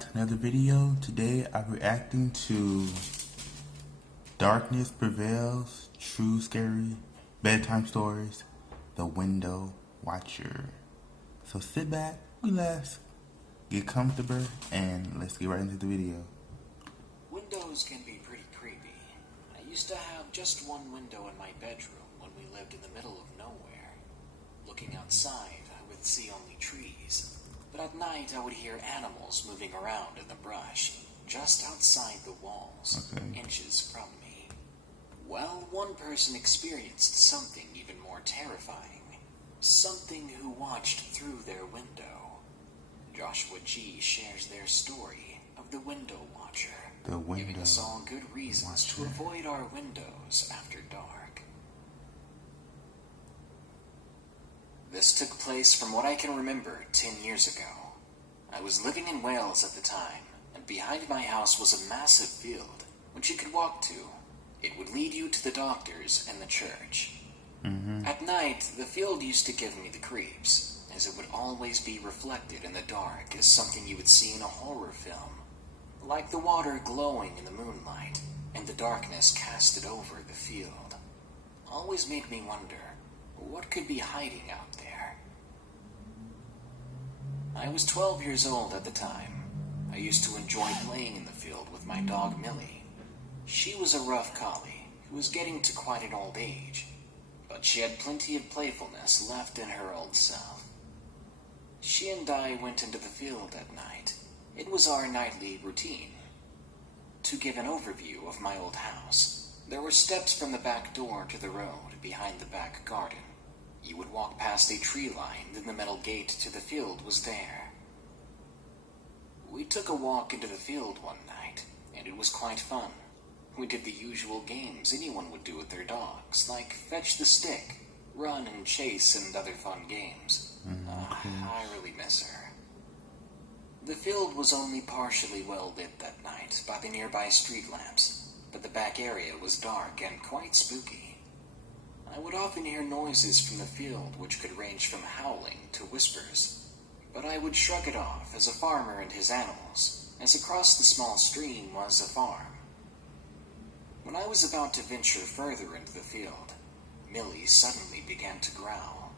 back to another video. Today I'm reacting to Darkness Prevails, True Scary Bedtime Stories, The Window Watcher. So sit back, relax, get comfortable, and let's get right into the video. Windows can be pretty creepy. I used to have just one window in my bedroom when we lived in the middle of nowhere. Looking outside, I would see only trees. But at night, I would hear animals moving around in the brush, just outside the walls, inches from me. Well, one person experienced something even more terrifying. Something who watched through their window. Joshua G. shares their story of the Window Watcher, giving us all good reasons to avoid our windows after dark. This took place from what I can remember 10 years ago. I was living in Wales at the time, and behind my house was a massive field, which you could walk to. It would lead you to the doctors and the church. At night, the field used to give me the creeps, as it would always be reflected in the dark as something you would see in a horror film. Like the water glowing in the moonlight, and the darkness casted over the field. Always made me wonder, what could be hiding out there? I was 12 years old at the time. I used to enjoy playing in the field with my dog Millie. She was a rough collie who was getting to quite an old age, but she had plenty of playfulness left in her old self. She and I went into the field at night. It was our nightly routine. To give an overview of my old house, there were steps from the back door to the road behind the back garden. You would walk past a tree line, then the metal gate to the field was there. We took a walk into the field one night, and it was quite fun. We did the usual games anyone would do with their dogs, like fetch the stick, run and chase, and other fun games. I really miss her. The field was only partially well lit that night by the nearby street lamps, but the back area was dark and quite spooky. I would often hear noises from the field which could range from howling to whispers, but I would shrug it off as a farmer and his animals, as across the small stream was a farm. When I was about to venture further into the field, Millie suddenly began to growl.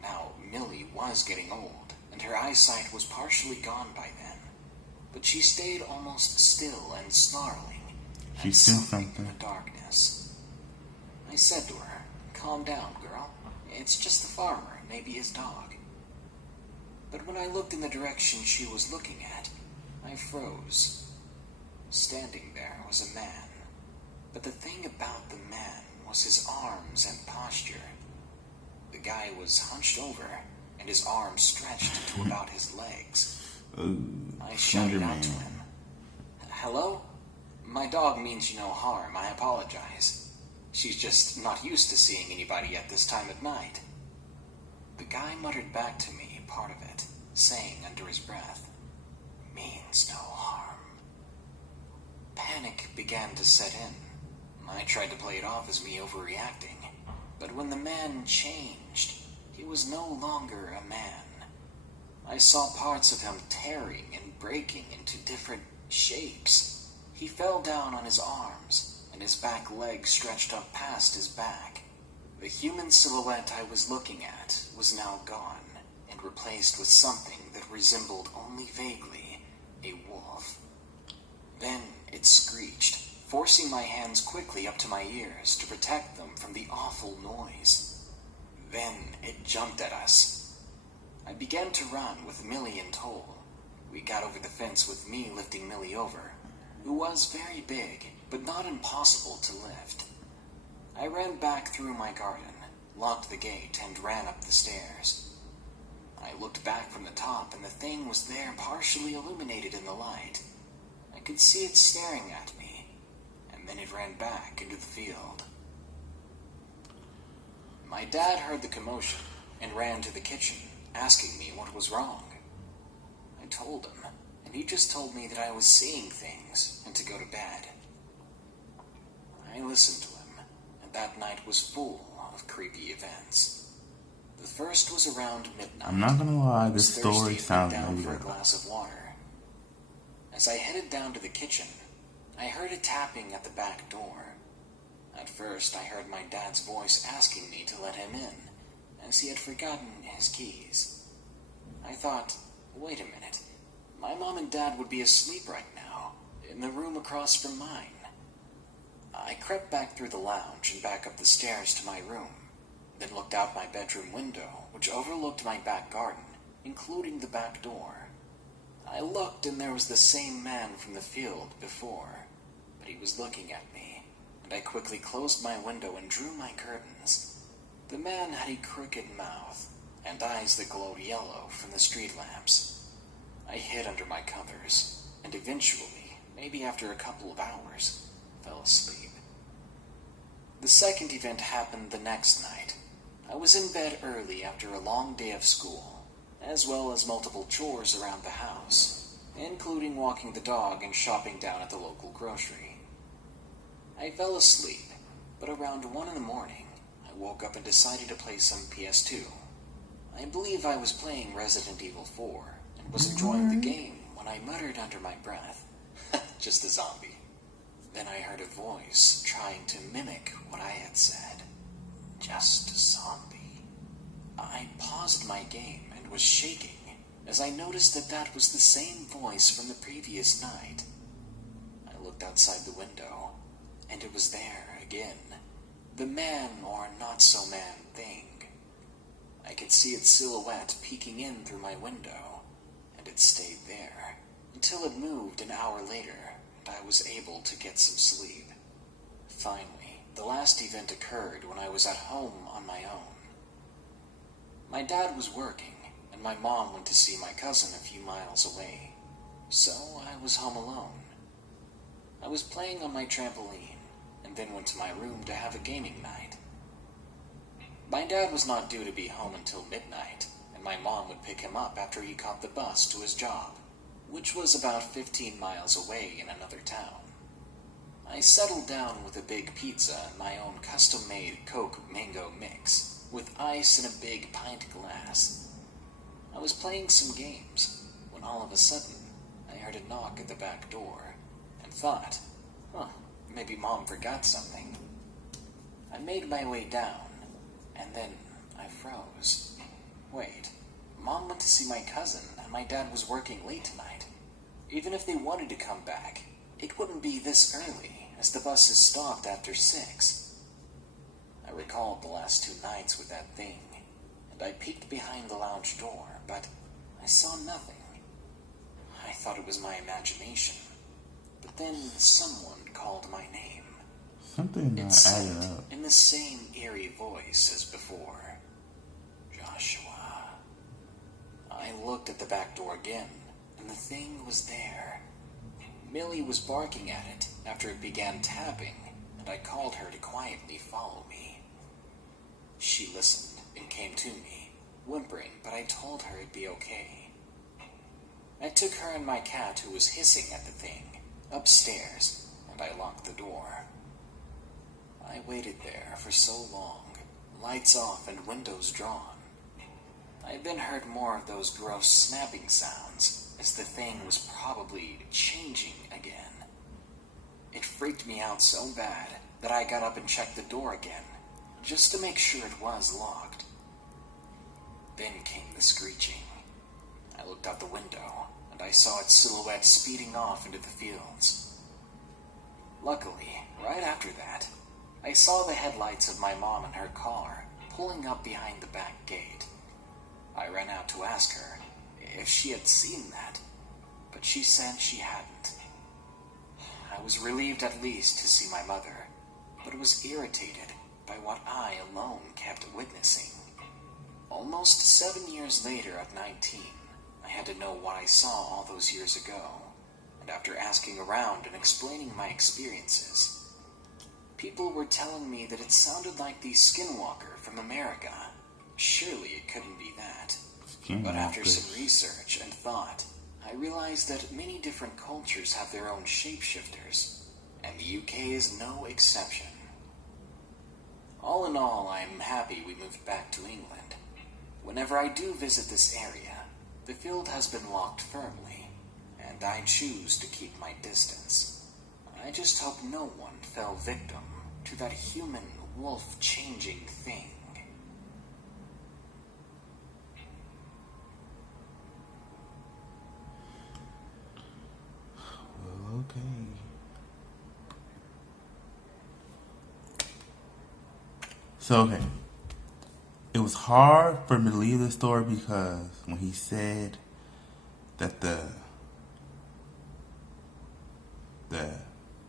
Now, Millie was getting old, and her eyesight was partially gone by then, but she stayed almost still and snarling at something in the darkness. I said to her, "Calm down, girl. It's just the farmer, maybe his dog." But when I looked in the direction she was looking at, I froze. Standing there was a man, but the thing about the man was his arms and posture. The guy was hunched over, and his arms stretched to about his legs. I shouted out to him, "Hello? My dog means you no harm, I apologize. She's just not used to seeing anybody at this time of night." The guy muttered back to me part of it, saying under his breath, "Means no harm." Panic began to set in. I tried to play it off as me overreacting, but when the man changed, he was no longer a man. I saw parts of him tearing and breaking into different shapes. He fell down on his arms, and his back leg stretched up past his back. The human silhouette I was looking at was now gone, and replaced with something that resembled only vaguely a wolf. Then it screeched, forcing my hands quickly up to my ears to protect them from the awful noise. Then it jumped at us. I began to run with Millie in tow. We got over the fence with me lifting Millie over, who was very big, but not impossible to lift. I ran back through my garden, locked the gate, and ran up the stairs. I looked back from the top, and the thing was there partially illuminated in the light. I could see it staring at me, and then it ran back into the field. My dad heard the commotion and ran to the kitchen, asking me what was wrong. I told him, and he just told me that I was seeing things and to go to bed. I listened to him, and that night was full of creepy events. The first was around midnight. I'm not gonna lie, this I was story thirsty, sounds down maybe for a like glass of water. As I headed down to the kitchen, I heard a tapping at the back door. At first, I heard my dad's voice asking me to let him in, as he had forgotten his keys. I thought, wait a minute, my mom and dad would be asleep right now, in the room across from mine. I crept back through the lounge and back up the stairs to my room, then looked out my bedroom window, which overlooked my back garden, including the back door. I looked and there was the same man from the field before, but he was looking at me, and I quickly closed my window and drew my curtains. The man had a crooked mouth and eyes that glowed yellow from the street lamps. I hid under my covers, and eventually, maybe after a couple of hours, fell asleep. The second event happened the next night. I was in bed early after a long day of school, as well as multiple chores around the house, including walking the dog and shopping down at the local grocery. I fell asleep, but around 1 in the morning, I woke up and decided to play some PS2. I believe I was playing Resident Evil 4 and was enjoying the game when I muttered under my breath, just a zombie. Then I heard a voice trying to mimic what I had said. Just a zombie. I paused my game and was shaking as I noticed that that was the same voice from the previous night. I looked outside the window, and it was there again. The man or not-so-man thing. I could see its silhouette peeking in through my window, and it stayed there until it moved an hour later, and I was able to get some sleep. Finally, the last event occurred when I was at home on my own. My dad was working, and my mom went to see my cousin a few miles away, so I was home alone. I was playing on my trampoline, and then went to my room to have a gaming night. My dad was not due to be home until midnight, and my mom would pick him up after he caught the bus to his job, which was about 15 miles away in another town. I settled down with a big pizza and my own custom-made Coke Mango mix, with ice in a big pint glass. I was playing some games, when all of a sudden, I heard a knock at the back door, and thought, maybe Mom forgot something. I made my way down, and then I froze. Wait, Mom went to see my cousin, and my dad was working late tonight. Even if they wanted to come back, it wouldn't be this early, as the bus is stopped after 6. I recalled the last 2 nights with that thing, and I peeked behind the lounge door, but I saw nothing. I thought it was my imagination, but then someone called my name. Something not It added said, up. in the same eerie voice as before, Joshua. I looked at the back door again, and the thing was there. Millie was barking at it after it began tapping, and I called her to quietly follow me. She listened and came to me, whimpering, but I told her it'd be okay. I took her and my cat, who was hissing at the thing, upstairs, and I locked the door. I waited there for so long, lights off and windows drawn. I then heard more of those gross snapping sounds, as the thing was probably changing again. It freaked me out so bad that I got up and checked the door again, just to make sure it was locked. Then came the screeching. I looked out the window, and I saw its silhouette speeding off into the fields. Luckily, right after that, I saw the headlights of my mom in her car pulling up behind the back gate. I ran out to ask her if she had seen that, but she said she hadn't. I was relieved at least to see my mother, but was irritated by what I alone kept witnessing. Almost 7 years later at 19, I had to know what I saw all those years ago, and after asking around and explaining my experiences, people were telling me that it sounded like the Skinwalker from America. Surely it couldn't be that. But after some research and thought, I realized that many different cultures have their own shapeshifters, and the UK is no exception. All in all, I'm happy we moved back to England. Whenever I do visit this area, the field has been locked firmly, and and I choose to keep my distance. I just hope no one fell victim to that human wolf-changing thing. Well, okay. So, okay. It was hard for me to leave the story because when he said that the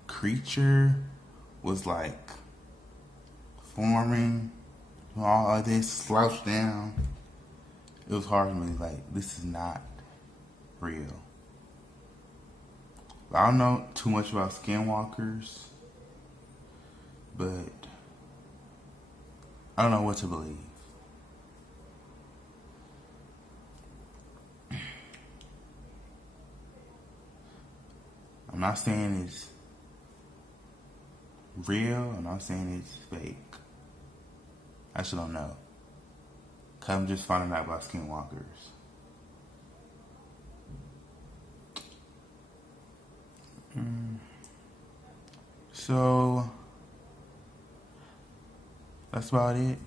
creature was like forming, all of this slouched down, it was hard for me, like, this is not real. I don't know too much about skinwalkers, but I don't know what to believe. I'm not saying it's real. I'm not saying it's fake. I just don't know. Cause I'm just finding out about skinwalkers. So that's about it.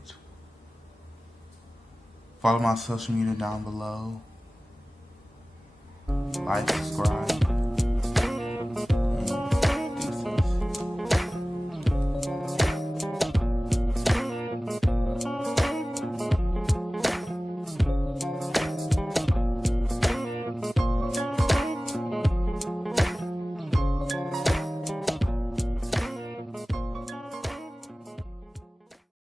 Follow my social media down below. Like, subscribe.